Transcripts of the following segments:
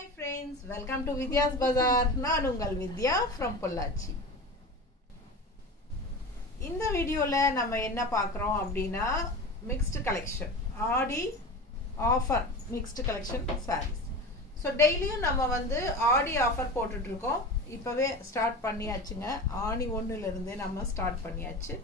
Hi friends, welcome to Vidya's Bazaar. நான் உங்கள் வித்யா from Pollachi. இந்த வீடியோல நம்ம என்ன பார்க்கறோம் அப்படினா mixed collection. ஆடி offer mixed collection sarees. So டெய்லியும் நம்ம வந்து ஆடி ஆஃபர் போட்டுட்டு இருக்கோம். இப்பவே ஸ்டார்ட் பண்ணியாச்சுங்க. ஆனி 1ல இருந்தே நம்ம ஸ்டார்ட் பண்ணியாச்சு.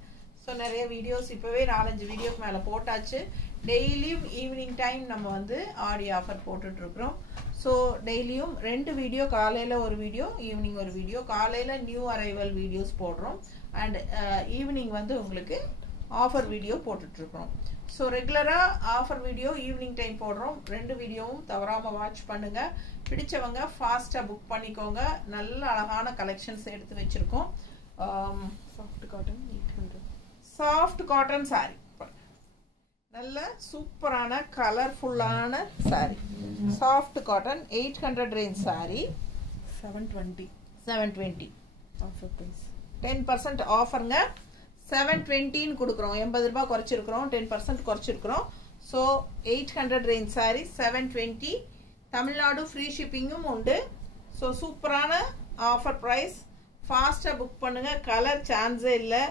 ஸோ நிறைய வீடியோஸ் இப்போவே 4-5 வீடியோக்கு மேலே போட்டாச்சு. டெய்லியும் ஈவினிங் டைம் நம்ம வந்து ஆடி ஆஃபர் போட்டுட்ருக்குறோம். ஸோ டெய்லியும் 2 வீடியோ, காலையில் ஒரு வீடியோ, ஈவினிங் ஒரு வீடியோ. காலையில் நியூ அரைவல் வீடியோஸ் போடுறோம் அண்ட் ஈவினிங் வந்து உங்களுக்கு ஆஃபர் வீடியோ போட்டுட்ருக்குறோம். ஸோ ரெகுலராக ஆஃபர் வீடியோ ஈவினிங் டைம் போடுறோம். 2 வீடியோவும் தவறாமல் வாட்ச் பண்ணுங்கள். பிடிச்சவங்க ஃபாஸ்ட்டாக புக் பண்ணிக்கோங்க. நல்ல அழகான கலெக்ஷன்ஸ் எடுத்து வச்சுருக்கோம். Soft cotton 800 soft cotton saree, நல்ல சூப்பரான கலர்ஃபுல்லான saree. Soft cotton 800 range saree. 720 offer price. 10% ஆஃபருங்க. 720 கொடுக்குறோம். 80 ரூபாய் குறைச்சிருக்கிறோம், 10% குறைச்சிருக்கிறோம். So 800 range saree 720. Tamil Nadu free ஷிப்பிங்கும் உண்டு. ஸோ சூப்பரான ஆஃபர் ப்ரைஸ். ஃபாஸ்ட்டாக புக் பண்ணுங்கள். கலர் சான்ஸே இல்லை.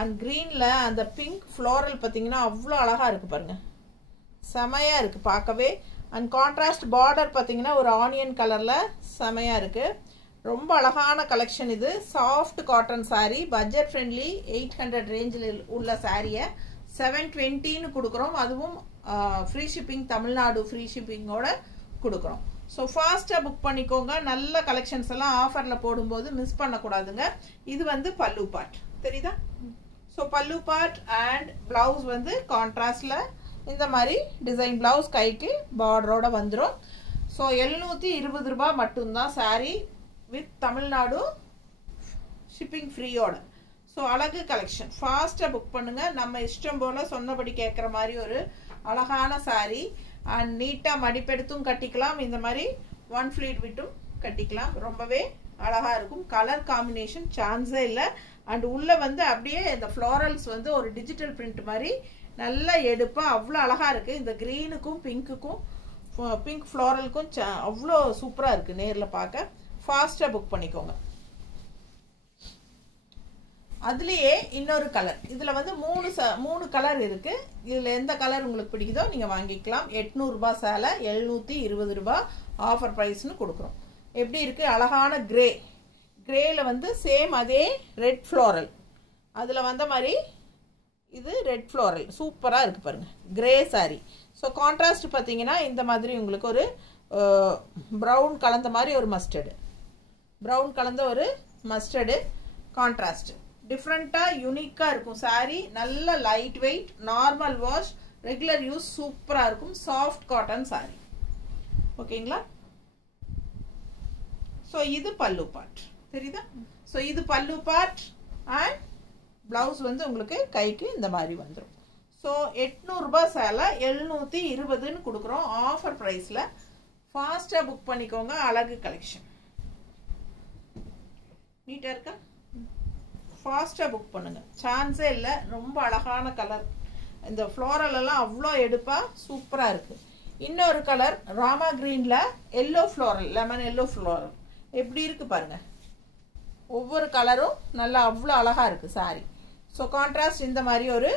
அண்ட் க்ரீனில் அந்த பிங்க் ஃப்ளோரல் பார்த்தீங்கன்னா அவ்வளோ அழகாக இருக்குது பாருங்கள், செமையாக இருக்குது பார்க்கவே. அண்ட் கான்ட்ராஸ்ட் பார்டர் பார்த்தீங்கன்னா ஒரு ஆனியன் கலரில் செமையாக இருக்குது. ரொம்ப அழகான கலெக்ஷன் இது. Soft cotton sari, budget friendly. 800 ரேஞ்சில் உள்ள சாரியை 720 கொடுக்குறோம். அதுவும் ஃப்ரீ ஷிப்பிங், தமிழ்நாடு ஃப்ரீ ஷிப்பிங்கோட கொடுக்குறோம். ஸோ ஃபாஸ்ட்டாக புக் பண்ணிக்கோங்க. நல்ல கலெக்ஷன்ஸ் எல்லாம் ஆஃபரில் போடும்போது மிஸ் பண்ணக்கூடாதுங்க. இது வந்து பல்லு பார்ட் தெரியுதா? ஸோ பல்லு பார்ட் அண்ட் ப்ளவுஸ் வந்து கான்ட்ராஸ்டில் இந்த மாதிரி டிசைன் ப்ளவுஸ், கைக்கு பார்டரோட வந்துடும். ஸோ 720 ரூபாய் மட்டும்தான் சாரீ வித் தமிழ்நாடு ஷிப்பிங் ஃப்ரீயோட. ஸோ அழகு கலெக்ஷன். ஃபாஸ்ட்டாக புக் பண்ணுங்கள். நம்ம இஷ்டம் போல் சொன்னபடி கேட்குற மாதிரி ஒரு அழகான சாரீ. அண்ட் நீட்டாக மடிப்பெடுத்தும் கட்டிக்கலாம், இந்த மாதிரி 1 ஃப்ளீட் விட்டும் கட்டிக்கலாம். ரொம்பவே அழகாக இருக்கும். கலர் காம்பினேஷன் சான்ஸே இல்லை. அண்ட் உள்ளே வந்து அப்படியே இந்த ஃப்ளோரல்ஸ் வந்து ஒரு டிஜிட்டல் பிரிண்ட் மாதிரி நல்ல எடுப்பாக அவ்வளோ அழகாக இருக்குது. இந்த க்ரீனுக்கும் பிங்க்குக்கும், பிங்க் ஃப்ளோரலுக்கும் அவ்வளோ சூப்பராக இருக்குது நேரில் பார்க்க. ஃபாஸ்ட்டாக புக் பண்ணிக்கோங்க. அதுலேயே இன்னொரு கலர், இதில் வந்து 3 கலர் இருக்குது. இதில் எந்த கலர் உங்களுக்கு பிடிக்குதோ நீங்கள் வாங்கிக்கலாம். 800 ரூபாய் சேலை 720 ரூபாய் ஆஃபர் ப்ரைஸ்னு கொடுக்குறோம். எப்படி இருக்குது? அழகான கிரே. கிரேல வந்து சேம் அதே ரெட் ஃப்ளோரல், அதில் வந்த மாதிரி இது ரெட் ஃப்ளோரல் சூப்பராக இருக்குது பாருங்கள். Grey sorry. ஸோ கான்ட்ராஸ்ட் பார்த்தீங்கன்னா இந்த மாதிரி உங்களுக்கு ஒரு ப்ரௌன் கலந்த மாதிரி ஒரு மஸ்டர்டு, ப்ரௌன் கலந்த ஒரு மஸ்டர்டு கான்ட்ராஸ்ட். டிஃப்ரெண்ட்டாக யூனிக்காக இருக்கும் சாரீ. நல்ல light weight, normal wash, regular use, சூப்பராக இருக்கும். Soft cotton sari. ஓகேங்களா? ஸோ இது பல்லு பார்ட் தெரியுதா? ஸோ இது பல்லு பார்ட் அண்ட் ப்ளவுஸ் வந்து உங்களுக்கு கைக்கு இந்த மாதிரி வந்துடும். ஸோ 800 ரூபாய் சேலை 720ன்னு கொடுக்குறோம் ஆஃபர் ப்ரைஸில். ஃபாஸ்ட்டாக புக் பண்ணிக்கோங்க. அழகு கலெக்ஷன். நீட்டாக இருக்கா? ஃபாஸ்ட்டாக புக் பண்ணுங்கள். சான்ஸே இல்லை. ரொம்ப அழகான கலர். இந்த ஃப்ளோரல் எல்லாம் அவ்வளோ எடுப்பாக சூப்பராக இருக்குது. இன்னொரு கலர் ராமா க்ரீனில் yellow floral, lemon yellow floral எப்படி இருக்குது பாருங்கள். ஒவ்வொரு கலரும் நல்லா அவ்வளோ அழகாக இருக்குது சாரி. ஸோ கான்ட்ராஸ்ட் இந்த மாதிரி ஒரு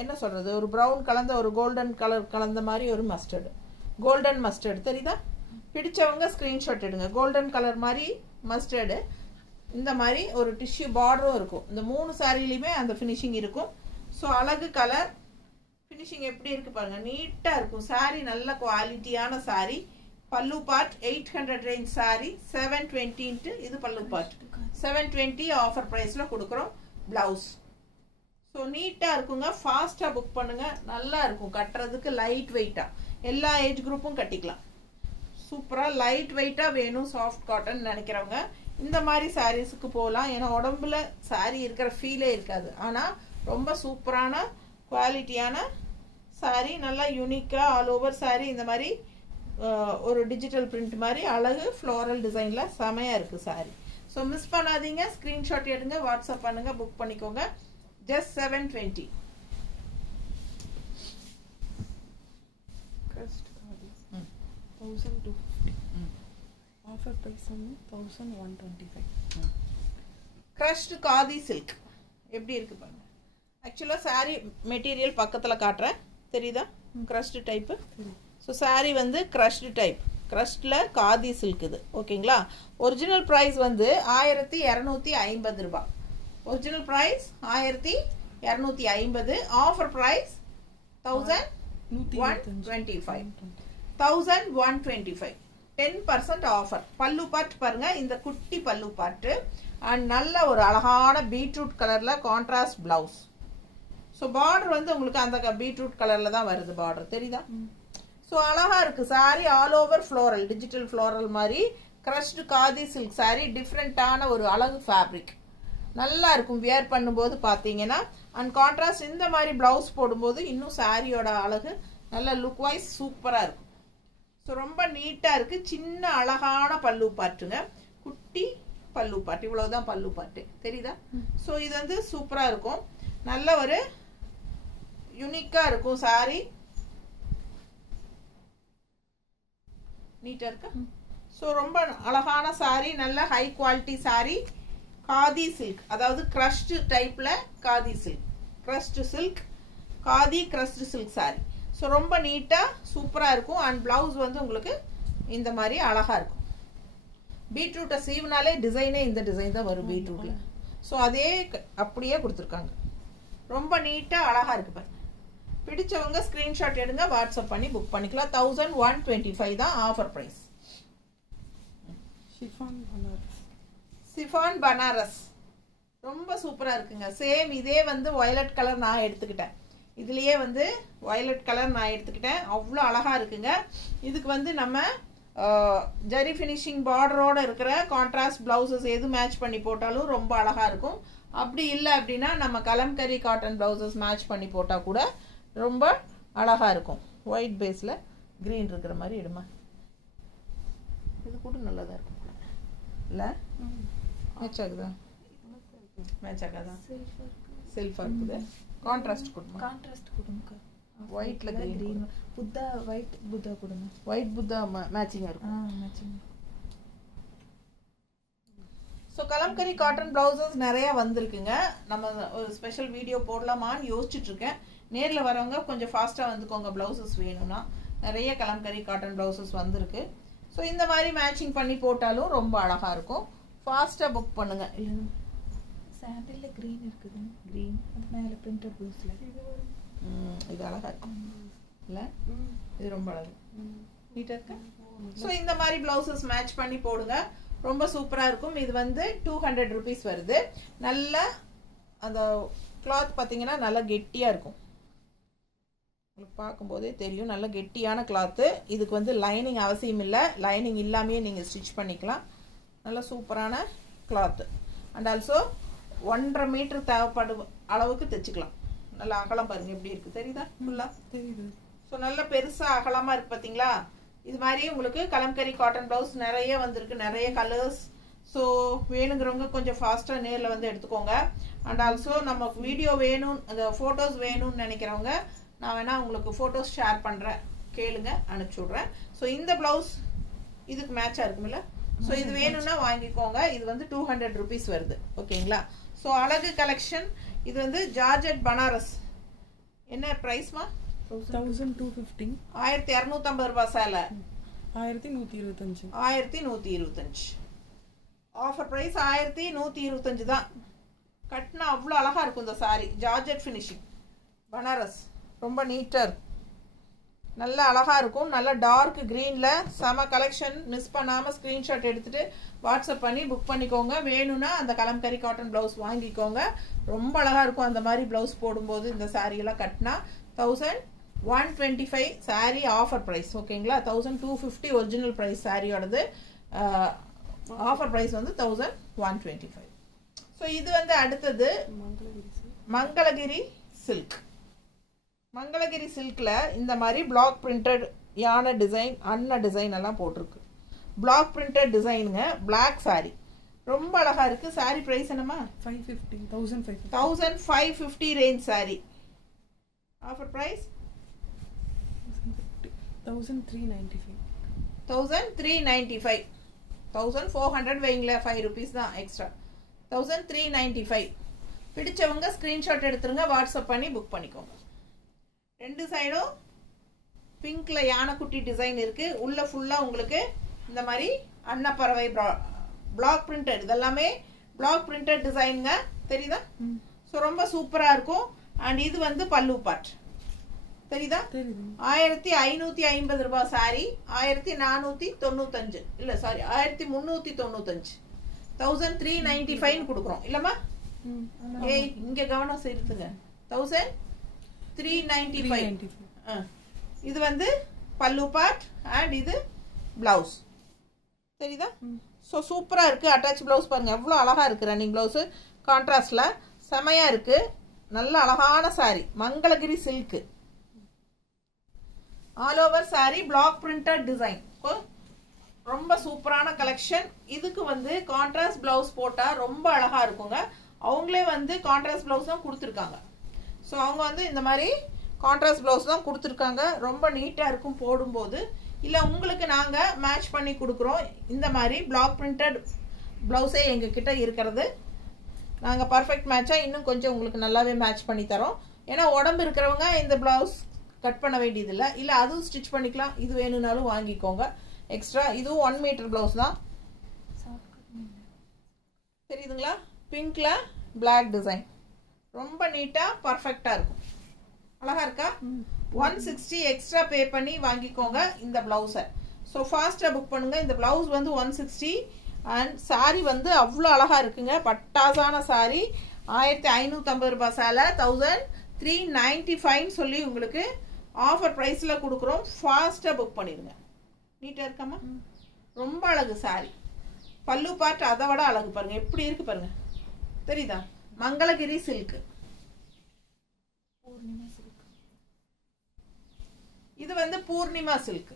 என்ன சொல்கிறது, ஒரு ப்ரௌன் கலந்த ஒரு கோல்டன் கலர் கலந்த மாதிரி ஒரு மஸ்டர்டு, கோல்டன் மஸ்டர்டு தெரியுதா? பிடிச்சவங்க ஸ்க்ரீன்ஷாட் எடுங்க. கோல்டன் கலர் மாதிரி மஸ்டர்டு. இந்த மாதிரி ஒரு டிஷ்யூ பார்டரும் இருக்கும். இந்த 3 சாரிலையுமே அந்த ஃபினிஷிங் இருக்கும். ஸோ அழகு கலர். ஃபினிஷிங் எப்படி இருக்குது பாருங்கள், நீட்டாக இருக்கும் சாரி. நல்ல குவாலிட்டியான சாரி. பல்லு பார்ட் 800 ரேஞ்ச் சாரி 720. இது பல்லு பார்ட் 720 ஆஃபர் ப்ரைஸில் கொடுக்குறோம். ப்ளவுஸ் ஸோ நீட்டாக இருக்குங்க. ஃபாஸ்ட்டாக புக் பண்ணுங்கள். நல்லா இருக்கும் கட்டுறதுக்கு. லைட் வெயிட்டாக எல்லா ஏஜ் குரூப்பும் கட்டிக்கலாம். சூப்பராக லைட் வெயிட்டாக வேணும் சாஃப்ட் காட்டன் நினைக்கிறவங்க இந்த மாதிரி சாரீஸுக்கு போகலாம். ஏன்னா உடம்புல சாரீ இருக்கிற ஃபீலே இருக்காது. ஆனால் ரொம்ப சூப்பரான குவாலிட்டியான சாரீ. நல்லா யூனிக்காக ஆல் ஓவர் சாரீ இந்த மாதிரி ஒரு டிஜிட்டல் பிரிண்ட் மாதிரி அழகு ஃப்ளோரல் டிசைனில் செமையாக இருக்குது சாரீ. ஸோ மிஸ் பண்ணாதீங்க. ஸ்க்ரீன்ஷாட் எடுங்க, வாட்ஸ்அப் பண்ணுங்கள், புக் பண்ணிக்கோங்க. Just 720. 1250. Offer price on 1125. Crushed khadi silk எப்படி இருக்கு பாருங்க. ஆக்சுவலாக saree மெட்டீரியல் பக்கத்தில் காட்டுறேன், தெரியுதா? crushed type. ஸோ saree வந்து crushed டைப், crushed-ல காதி சில்க் இது. ஓகேங்களா? ஒரிஜினல் ப்ரைஸ் வந்து 1250 ரூபாய். Original price 1250. Offer price 1125. 1125. 10% offer. பல்லு பார்ட் பாருங்க, இந்த குட்டி பல்லு பார்ட்டு அண்ட் நல்ல ஒரு அழகான பீட்ரூட் கலர்ல கான்ட்ராஸ்ட் பிளவுஸ். ஸோ பார்டர் வந்து உங்களுக்கு அந்த பீட்ரூட் கலர்ல தான் வருது பார்டர், தெரியுதா? ஸோ அழகா இருக்கு sorry. All over floral, digital floral மாதிரி crushed காதி சில்க் சாரி. டிஃப்ரெண்டான ஒரு அழகு ஃபேப்ரிக், நல்லா இருக்கும் வியர் பண்ணும்போது பார்த்தீங்கன்னா. அண்ட் கான்ட்ராஸ்ட் இந்த மாதிரி பிளவுஸ் போடும்போது இன்னும் சாரியோட அழகு நல்ல லுக் வைஸ் சூப்பராக இருக்கும். ஸோ ரொம்ப நீட்டாக இருக்குது. சின்ன அழகான பல்லு பாட்டுங்க, குட்டி பல்லு பாட்டு, இவ்வளவுதான் பல்லு பாட்டு, தெரியுதா? ஸோ இது வந்து சூப்பராக இருக்கும், நல்ல ஒரு யூனிக்காக இருக்கும் சாரி. நீட்டாக இருக்கா? ஸோ ரொம்ப அழகான சாரி, நல்ல high quality sorry. Khadi silk, அதாவது crushed டைப்ல khadi silk, crushed silk khadi crushed silk sorry. So ரொம்ப நீட்டாக சூப்பராக இருக்கும். அண்ட் பிளவுஸ் வந்து உங்களுக்கு இந்த மாதிரி அழகா இருக்கும். பீட்ரூட்டை சீவினாலே டிசைனே இந்த டிசைன் தான் வரும் பீட்ரூட்ல. ஸோ அதே அப்படியே கொடுத்துருக்காங்க, ரொம்ப நீட்டாக அழகா இருக்கு பாருங்க. பிடிச்சவங்க ஸ்கிரீன்ஷாட் எடுங்க, வாட்ஸ்அப் பண்ணி புக் பண்ணிக்கலாம். 1125 தான் ஆஃபர் ப்ரைஸ். சிஃபான் பனாரஸ் ரொம்ப சூப்பரா இருக்குங்க. சேம் இதே வந்து வயலட் கலர் நான் எடுத்துக்கிட்டேன், இதுலயே வந்து வயலட் கலர் நான் எடுத்துக்கிட்டேன். அவ்வளோ அழகா இருக்குங்க. இதுக்கு வந்து நம்ம ஜரி ஃபினிஷிங் பார்டரோட இருக்கிற கான்ட்ராஸ்ட் பிளவுசஸ் எது மேட்ச் பண்ணி போட்டாலும் ரொம்ப அழகா இருக்கும். அப்படி இல்லை அப்படின்னா நம்ம கலம்கரி காட்டன் பிளவுசஸ் மேட்ச் பண்ணி போட்டால் கூட ரொம்ப அழகா இருக்கும். ஒயிட் பேஸ்ல கிரீன் இருக்கிற மாதிரி எடுமா, இது கூட நல்லதா இருக்கும் இல்ல? மேட்ச் ஆகுதா? மேட்ச் ஆகாதா? செல்ஃபா இருக்குது. கான்ட்ராஸ்ட் கொடுங்க, கான்ட்ராஸ்ட் கொடுங்க. ஒயிட்ல கிரீன், புத்தா ஒயிட் புத்தா கொடுங்க. ஒயிட் புத்தா மேட்சிங்கா இருக்கும். Matching. So kalamkari cotton blouses நிறைய வந்திருக்குங்க. நம்ம ஒரு ஸ்பெஷல் வீடியோ போடலாமான்னு யோசிச்சுட்டு இருக்கேன். நேரில் வரவங்க கொஞ்சம் ஃபாஸ்ட்டாக வந்துக்கோங்க, பிளவுசஸ் வேணும்னா. நிறைய கலம்கரி காட்டன் பிளவுசஸ் வந்திருக்கு. ஸோ இந்த மாதிரி மேட்சிங் பண்ணி போட்டாலும் ரொம்ப அழகா இருக்கும். ஃபாஸ்ட்டாக புக் பண்ணுங்க. சாண்டில்ல கிரீன் இருக்குது, கிரீன் அது மேலே பிரிண்டட் ப்ளவுஸ்ல இது அழகா இருக்கும் இல்லை? இது ரொம்ப அழகு, நீட்டாக இருக்கு. ஸோ இந்த மாதிரி பிளவுசஸ் மேட்ச் பண்ணி போடுங்க, ரொம்ப சூப்பராக இருக்கும். இது வந்து 200 rupees வருது. நல்ல அந்த கிளாத் பார்த்தீங்கன்னா நல்லா கெட்டியாக இருக்கும், உங்களுக்கு பார்க்கும்போதே தெரியும். நல்ல கெட்டியான கிளாத்து. இதுக்கு வந்து லைனிங் அவசியம் இல்லை, லைனிங் இல்லாமையே நீங்கள் ஸ்டிச் பண்ணிக்கலாம். நல்ல சூப்பரான கிளாத்து. அண்ட் ஆல்சோ 1.5 மீட்டர் தேவைப்படும் அளவுக்கு தைச்சிக்கலாம். நல்ல அகலம் பாருங்க எப்படி இருக்கு, தெரியுதா? ஃபுல்லா தெரியுது. ஸோ நல்ல பெருசாக அகலமாக இருக்கு பார்த்தீங்களா? இது மாதிரி உங்களுக்கு கலம்கரி காட்டன் பிளவுஸ் நிறைய வந்திருக்கு, நிறைய கலர்ஸ். ஸோ வேணுங்கிறவங்க கொஞ்சம் ஃபாஸ்ட்டாக நேரில் வந்து எடுத்துக்கோங்க. அண்ட் ஆல்சோ நம்ம வீடியோ வேணும், அந்த ஃபோட்டோஸ் வேணும்னு நினைக்கிறவங்க நான் வேணா உங்களுக்கு ஃபோட்டோஸ் ஷேர் பண்ணுறேன், கேளுங்க, அனுப்பிச்சி விட்றேன். ஸோ இந்த பிளவுஸ் இதுக்கு மேட்சாக இருக்குமில்ல? ஸோ இது வேணும்னா வாங்கிக்கோங்க. இது வந்து 200 rupees வருது. ஓகேங்களா? ஸோ அழகு கலெக்ஷன். இது வந்து ஜார்ஜெட் பனாரஸ். என்ன ப்ரைஸ்மா? 1250. 1250 ரூபாய் சேலை. 1125. 1125. ஆஃபர் ப்ரைஸ் 1125 தான். கட்டினா அவ்வளோ அழகா இருக்கும் இந்த சாரி. ஜார்ஜெட் ஃபினிஷிங் பனாரஸ், ரொம்ப நீட்டாக இருக்கும், நல்ல அழகா இருக்கும். நல்ல டார்க் கிரீன்ல செம கலெக்ஷன். மிஸ் பண்ணாம ஸ்கிரீன்ஷாட் எடுத்துட்டு வாட்ஸ்அப் பண்ணி புக் பண்ணிக்கோங்க. வேணும்னா அந்த கலம்கரி காட்டன் பிளவுஸ் வாங்கிக்கோங்க, ரொம்ப அழகா இருக்கும். அந்த மாதிரி பிளவுஸ் போடும்போது இந்த சாரி எல்லாம் கட்டினா 1125 சாரி ஆஃபர் ப்ரைஸ். ஓகேங்களா? 1250 ஒரிஜினல் ப்ரைஸ் சாரியோடது. ஆஃபர் ப்ரைஸ் வந்து 1125. ஸோ இது வந்து அடுத்தது மங்களகிரி சில்க். மங்களகிரி சில்க்ல இந்த மாதிரி பிளாக் பிரிண்டட் யானை டிசைன், அன்ன டிசைன் எல்லாம் போட்டிருக்கு. பிளாக் பிரிண்டட் டிசைனுங்க, பிளாக் சாரி, ரொம்ப அழகா இருக்கு. சாரி பிரைஸ் என்னமா? 550. 1550. 1550 ரேஞ்ச் சாரி. Offer price 1395. 1395 1400 வைங்களேன் 5 rupees தான் எக்ஸ்ட்ரா 1395 பிடிச்சவங்க ஸ்கிரீன்ஷாட் எடுத்துருங்க வாட்ஸ்அப் பண்ணி புக் பண்ணிக்கோங்க ரெண்டு சைடும் பிங்க்ல யானைக்குட்டி டிசைன் இருக்கு உள்ள ஃபுல்லா உங்களுக்கு இந்த மாதிரி அன்னப்பறவை பிளாக் பிரிண்டட் இதெல்லாமே பிளாக் பிரிண்டட் டிசைனுங்க தெரியுதா ஸோ ரொம்ப சூப்பரா இருக்கும் அண்ட் இது வந்து பல்லு பார்ட் தெரியுதா 1550 ரூபாய் சாரி 1495 இல்ல சாரி 1395 1395 கொடுக்குறோம் இல்லம்மா ஏய் இங்க கவனம் செலுத்துங்க 1395 இது வந்து பல்லு பார்ட் அண்ட் இது பிளவுஸ் தெரியுதா ஸோ சூப்பரா இருக்கு அட்டாச் பிளவுஸ் பாருங்க எவ்வளவு அழகா இருக்கு ரன்னிங் பிளவுஸ் கான்ட்ராஸ்ட்ல செமையா இருக்கு நல்ல அழகான sari Mangalagiri silk all over sari black printed design ரொம்ப சூப்பரான கலெக்ஷன் இதுக்கு வந்து கான்ட்ராஸ்ட் பிளவுஸ் போட்டா ரொம்ப அழகா இருக்குங்க அவங்களே வந்து கான்ட்ராஸ்ட் பிளவுஸ் தான் கொடுத்துருக்காங்க ஸோ அவங்க வந்து இந்த மாதிரி கான்ட்ராஸ்ட் பிளவுஸ் தான் கொடுத்துருக்காங்க ரொம்ப நீட்டாக இருக்கும் போடும்போது இல்லை உங்களுக்கு நாங்கள் மேட்ச் பண்ணி கொடுக்குறோம் இந்த மாதிரி பிளாக் பிரிண்டட் ப்ளவுஸே எங்ககிட்ட இருக்கிறது நாங்கள் பர்ஃபெக்ட் மேட்சாக இன்னும் கொஞ்சம் உங்களுக்கு நல்லாவே மேட்ச் பண்ணி தரோம் ஏன்னா உடம்பு இருக்கிறவங்க இந்த ப்ளவுஸ் கட் பண்ண வேண்டியதில்லை இல்லை அதுவும் ஸ்டிச் பண்ணிக்கலாம் இது வேணும்னாலும் வாங்கிக்கோங்க எக்ஸ்ட்ரா இதுவும் 1 மீட்டர் ப்ளவுஸ் தான் தெரியுதுங்களா பிங்க்ல பிளாக் டிசைன் ரொம்ப நீட்டாக பர்ஃபெக்டாக இருக்கும் அழகா இருக்கா 160 எக்ஸ்ட்ரா பே பண்ணி வாங்கிக்கோங்க இந்த பிளவுஸை ஸோ ஃபாஸ்ட்டாக புக் பண்ணுங்க இந்த பிளவுஸ் வந்து 160 அண்ட் சாரி வந்து அவ்வளோ அழகா இருக்குங்க பட்டாசான சாரி 1550 ரூபாய் சேலை 1395 சொல்லி உங்களுக்கு ஆஃபர் ப்ரைஸ்ல கொடுக்குறோம் ஃபாஸ்ட்டாக புக் பண்ணிடுங்க நீட்டாக இருக்காமா ரொம்ப அழகு சாரி பல்லு பார்ட் அதை விட அழகு பாருங்க எப்படி இருக்கு பாருங்க தெரியுதா மங்களகிரி சில்க் இது வந்து பூர்ணிமா சில்க்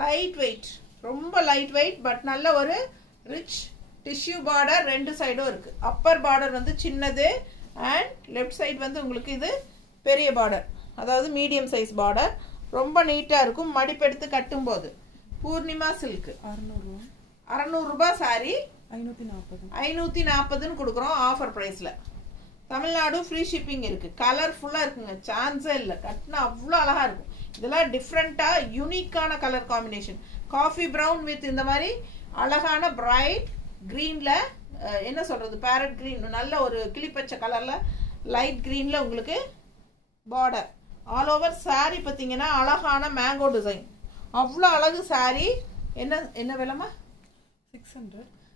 லைட் வெயிட் ரொம்ப லைட் வெயிட் பட் நல்ல ஒரு ரிச் டிஷ்யூ பார்டர் ரெண்டு சைடும் இருக்கு அப்பர் பார்டர் வந்து சின்னது அண்ட் லெஃப்ட் சைடு வந்து உங்களுக்கு இது பெரிய பார்டர் அதாவது மீடியம் சைஸ் பார்டர் ரொம்ப நீட்டா இருக்கும் மடிப்பெடுத்து கட்டும்போது பூர்ணிமா சில்க் 600 ரூபாய் சாரி 540 கொடுக்குறோம் ஆஃபர் பிரைஸ்ல தமிழ்நாடு ஃப்ரீ ஷிப்பிங் இருக்கு கலர்ஃபுல்லா இருக்குங்க சான்ஸே இல்லை கட்டினா அவ்வளோ அழகா இருக்கும் இதெல்லாம் டிஃப்ரெண்டா யூனிக்கான colour combination coffee brown with இந்த மாதிரி அழகான பிரைட் கிரீன்ல என்ன சொல்றது பேரட் கிரீன் நல்ல ஒரு கிளிப்பச்சை கலர்ல லைட் கிரீன்ல உங்களுக்கு பார்டர் ஆல் ஓவர் சாரி பார்த்தீங்கன்னா அழகான மேங்கோ டிசைன் அவ்வளோ அழகு சாரி என்ன விலைமா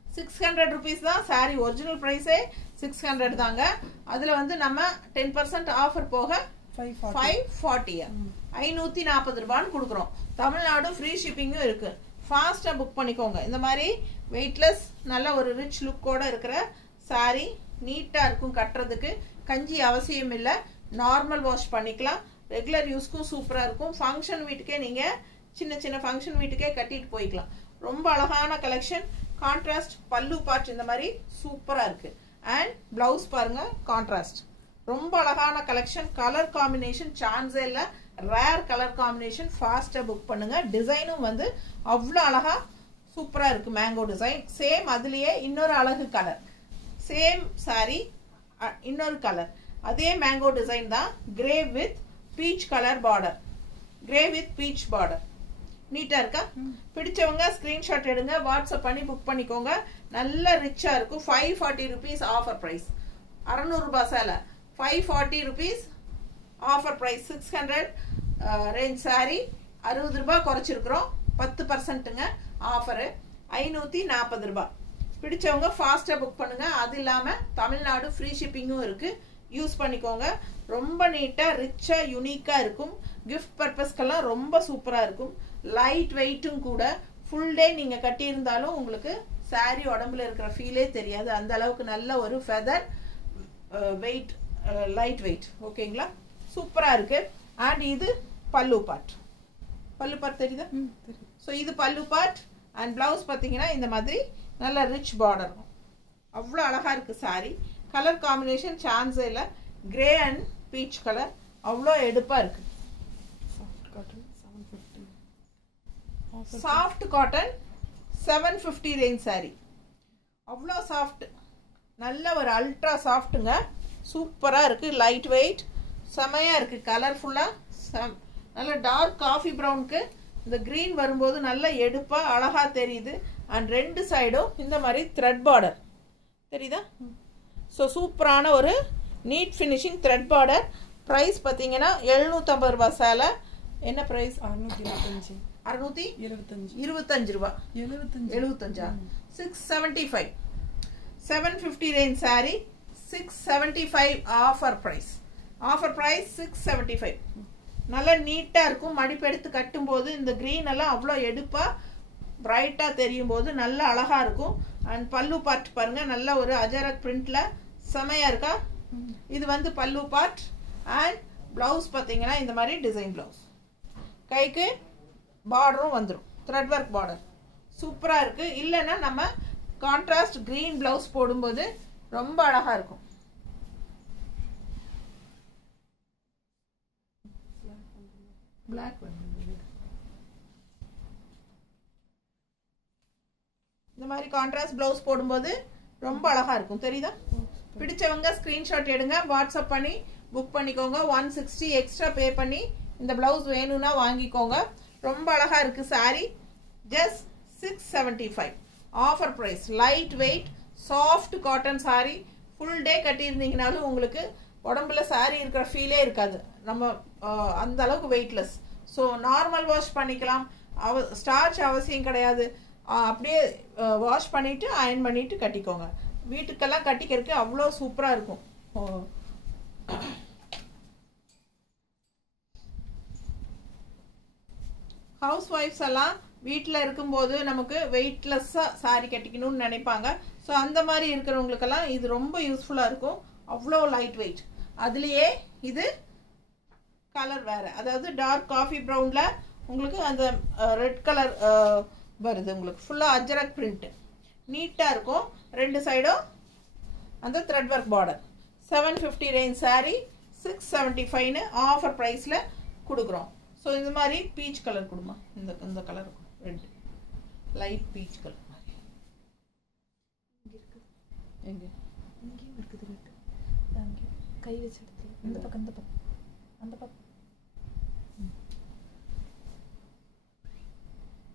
600 rupees தான் சாரி ஒரிஜினல் பிரைஸே 600 தாங்க அதுல வந்து நம்ம 10% ஆஃபர் போக 540 540 ரூபான்னு கொடுக்குறோம் தமிழ்நாடு ஃப்ரீ ஷிப்பிங்கும் இருக்கு ஃபாஸ்டா புக் பண்ணிக்கோங்க இந்த மாதிரி வெயிட்லெஸ் நல்ல ஒரு ரிச் லுக்கோட இருக்கிற சாரி நீட்டா இருக்கும் கட்டுறதுக்கு கஞ்சி அவசியம் இல்லை நார்மல் வாஷ் பண்ணிக்கலாம் ரெகுலர் யூஸ்க்கும் சூப்பரா இருக்கும் ஃபங்க்ஷன் வீட்டுக்கே நீங்க சின்ன சின்ன ஃபங்க்ஷன் வீட்டுக்கே கட்டிட்டு போய்க்கலாம் ரொம்ப அழகான கலெக்ஷன் கான்ட்ராஸ்ட் பல்லு பார்ட் இந்த மாதிரி சூப்பரா இருக்கு அண்ட் பிளவுஸ் பாருங்க கான்ட்ராஸ்ட் ரொம்ப அழகான கலெக்ஷன் கலர் காம்பினேஷன் சான்ஸே இல்லை ரேர் கலர் காம்பினேஷன் ஃபாஸ்டா புக் பண்ணுங்க டிசைனும் வந்து அவ்வளோ அழகா சூப்பரா இருக்கு மேங்கோ டிசைன் சேம் அதுலயே இன்னொரு அழகு கலர் சேம் சாரி இன்னொரு கலர் அதே மேங்கோ டிசைன் தான் grey with peach colour border grey with beach border நீட்டா இருக்கா பிடிச்சவங்க ஸ்கிரீன்ஷாட் எடுங்க வாட்ஸ்அப் பண்ணி புக் பண்ணிக்கோங்க நல்ல ரிச்சா இருக்கும் 540 rupees ஆஃபர் பிரைஸ் 600 ரூபாய் சேலை 540 rupees offer price 600 range sari 60 ரூபாய் குறைச்சிருக்கிறோம் 10%ங்க ஆஃபர் 540 ரூபாய் பிடிச்சவங்க ஃபாஸ்டா புக் பண்ணுங்க அது இல்லாம தமிழ்நாடு ஃப்ரீ ஷிப்பிங்கும் இருக்கு யூஸ் பண்ணிக்கோங்க ரொம்ப நீட்டா ரிச்சா யூனிக்கா இருக்கும் கிஃப்ட் பர்பஸ்க்கெல்லாம் ரொம்ப சூப்பரா இருக்கும் லைட் வெயிட்டும் கூட ஃபுல் டே நீங்க கட்டி இருந்தாலும் உங்களுக்கு சாரி உடம்புல இருக்கிற ஃபீலே தெரியாது அந்த அளவுக்கு நல்ல ஒரு ஃபெதர் வெயிட் லைட் வெயிட் ஓகேங்களா சூப்பரா இருக்கு அண்ட் இது பல்லு பார்ட் தெரியுதா ஸோ இது பல்லு பார்ட் அண்ட் பிளவுஸ் பார்த்தீங்கன்னா இந்த மாதிரி நல்ல ரிச் பார்டர் அவ்வளோ அழகா இருக்கு சாரி கலர் காம்பினேஷன் சான்ஸே இல்லை கிரே அண்ட் பீச் கலர் அவ்வளோ எடுப்பா இருக்கு சாஃப்ட் காட்டன் 750 ரேஞ்ச் saree. அவ்வளோ சாஃப்ட், நல்ல ஒரு அல்ட்ரா சாஃப்ட்டுங்க. சூப்பராக இருக்குது, லைட் வெயிட், செமையாக இருக்குது. கலர்ஃபுல்லாக நல்ல டார்க் காஃபி ப்ரௌனுக்கு இந்த க்ரீன் வரும்போது நல்ல எடுப்பாக அழகாக தெரியுது. அண்ட் ரெண்டு சைடும் இந்த மாதிரி த்ரெட் பார்டர் தெரியுதா? ஸோ சூப்பரான ஒரு neat finishing thread border. Price பார்த்தீங்கன்னா 750 ரூபா சேலை. என்ன ப்ரைஸ்? 625 ரூபா. 75 675. 750 range saree 675 offer price. Offer price 675. நல்லா நீட்டாக இருக்கும். மடிப்பு எடுத்து கட்டும்போது இந்த க்ரீன் எல்லாம் அவ்வளோ எடுப்பாக பிரைட்டாக தெரியும் போது நல்ல அழகாக இருக்கும். அண்ட் பல்லு பார்ட் பாருங்கள், நல்ல ஒரு அஜரக் பிரிண்டில் செமையாக இருக்கா? இது வந்து பல்லு பார்ட். அண்ட் ப்ளவுஸ் பார்த்தீங்கன்னா இந்த மாதிரி டிசைன் ப்ளவுஸ். கைக்கு பார்டரும் வந்துடும், த்ரெட் ஒர்க் பார்டர். சூப்பராக இருக்குது. இல்லைன்னா நம்ம கான்ட்ராஸ்ட் க்ரீன் ப்ளவுஸ் போடும்போது ரொம்ப அழகாக இருக்கும். பிளாக் இந்த மாதிரி கான்ட்ராஸ்ட் ப்ளவுஸ் போடும்போது ரொம்ப அழகாக இருக்கும். தெரியுதா? பிடிச்சவங்க ஸ்க்ரீன்ஷாட் எடுங்க, வாட்ஸ்அப் பண்ணி புக் பண்ணிக்கோங்க. 160 எக்ஸ்ட்ரா பே பண்ணி இந்த ப்ளவுஸ் வேணும்னா வாங்கிக்கோங்க. ரொம்ப அழகாக இருக்குது saree. Just 675 offer price. Light weight soft cotton saree. Full day கட்டியிருந்தீங்கனாலும் உங்களுக்கு உடம்புல saree இருக்கிற ஃபீலே இருக்காது. நம்ம அந்த அளவுக்கு வெயிட்லெஸ். ஸோ நார்மல் வாஷ் பண்ணிக்கலாம், ஸ்டார்ச் அவசியம் கிடையாது. அப்படியே வாஷ் பண்ணிவிட்டு அயன் பண்ணிவிட்டு கட்டிக்கோங்க. வீட்டுக்கெல்லாம் கட்டிக்கிறதுக்கு அவ்வளோ சூப்பராக இருக்கும். ஹவுஸ் ஒய்ஃப்ஸ் எல்லாம் வீட்டில் இருக்கும்போது நமக்கு வெயிட்லெஸ்ஸாக saree கட்டிக்கணும்னு நினைப்பாங்க. ஸோ அந்த மாதிரி இருக்கிறவங்களுக்கெல்லாம் இது ரொம்ப யூஸ்ஃபுல்லாக இருக்கும். அவ்வளோ லைட் வெயிட். அதுலேயே இது கலர் வேறு, அதாவது டார்க் காஃபி ப்ரௌனில் உங்களுக்கு அந்த ரெட் கலர் வருது. உங்களுக்கு ஃபுல்லாக அஜரக் பிரிண்ட் நீட்டாக இருக்கும். ரெண்டு சைடும் அந்த thread work border. 750 range saree 675ன்னு ஆஃபர் ப்ரைஸில் கொடுக்குறோம். ஸோ இந்த மாதிரி பீச் கலர் கொடுமா, இந்த colour red light peach colour மாதிரி. எங்கே இங்கேயும் இருக்குது ரெட். அங்கே கை வச்சு எடுத்து இந்த பக்கம் இந்த பக்கம் அந்த பக்கம்.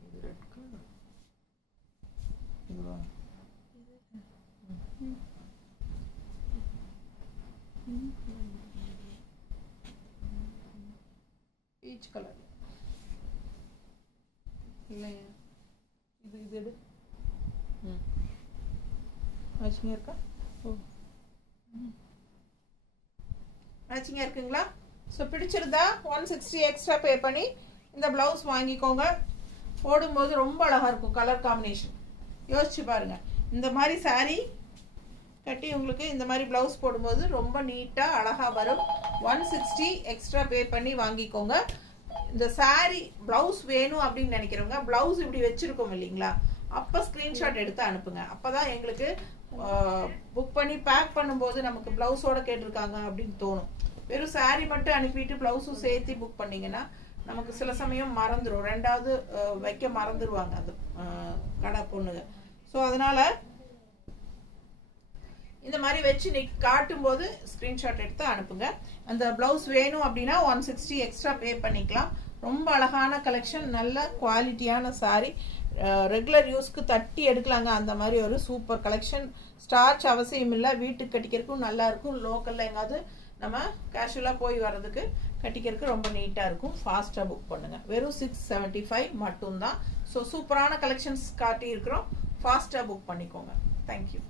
இது ரெட் கலர். இதுவா? பீச் கலர் இல்லையா? இது எடு. மேட்சிங்காக இருக்கா? ஓ மேட்சிங்காக இருக்குங்களா? ஸோ பிடிச்சிருந்தா 160 எக்ஸ்ட்ரா பே பண்ணி இந்த ப்ளவுஸ் வாங்கிக்கோங்க. போடும்போது ரொம்ப அழகாக இருக்கும். கலர் காம்பினேஷன் யோசிச்சு பாருங்கள். இந்த மாதிரி saree கட்டி உங்களுக்கு இந்த மாதிரி ப்ளவுஸ் போடும்போது ரொம்ப நீட்டாக அழகாக வரும். 160 எக்ஸ்ட்ரா பே பண்ணி வாங்கிக்கோங்க. இந்த saree ப்ளவுஸ் வேணும் அப்படின்னு நினைக்கிறவங்க ப்ளவுஸ் இப்படி வச்சுருக்கோம் இல்லைங்களா, அப்போ ஸ்க்ரீன்ஷாட் எடுத்து அனுப்புங்க. அப்போ தான் எங்களுக்கு புக் பண்ணி பேக் பண்ணும்போது நமக்கு ப்ளவுஸோடு கேட்டிருக்காங்க அப்படின்னு தோணும். வெறும் saree மட்டும் அனுப்பிட்டு ப்ளவுஸும் சேர்த்து புக் பண்ணிங்கன்னா நமக்கு சில சமயம் மறந்துடும். ரெண்டாவது வைக்க மறந்துடுவாங்க அந்த கடை பொண்ணுங்க. ஸோ அதனால் இந்த மாதிரி வச்சு நீ காட்டும்போது ஸ்க்ரீன்ஷாட் எடுத்து அனுப்புங்க. அந்த ப்ளவுஸ் வேணும் அப்படின்னா 160 எக்ஸ்ட்ரா பே பண்ணிக்கலாம். ரொம்ப அழகான கலெக்ஷன், நல்ல குவாலிட்டியான saree. ரெகுலர் யூஸ்க்கு தட்டி எடுக்கலாங்க. அந்த மாதிரி ஒரு சூப்பர் கலெக்ஷன். ஸ்டார்ச் அவசியம் இல்லை, வீட்டுக்கு கட்டிக்கிறதுக்கும் நல்லாயிருக்கும். லோக்கலில் எங்காவது நம்ம கேஷுவலாக போய் வர்றதுக்கு கட்டிக்கிறதுக்கு ரொம்ப நீட்டாக இருக்கும். ஃபாஸ்ட்டாக புக் பண்ணுங்கள். வெறும் 675 மட்டும்தான். ஸோ சூப்பரான கலெக்ஷன்ஸ் காட்டியிருக்கிறோம். ஃபாஸ்ட்டாக புக் பண்ணிக்கோங்க. தேங்க்யூ.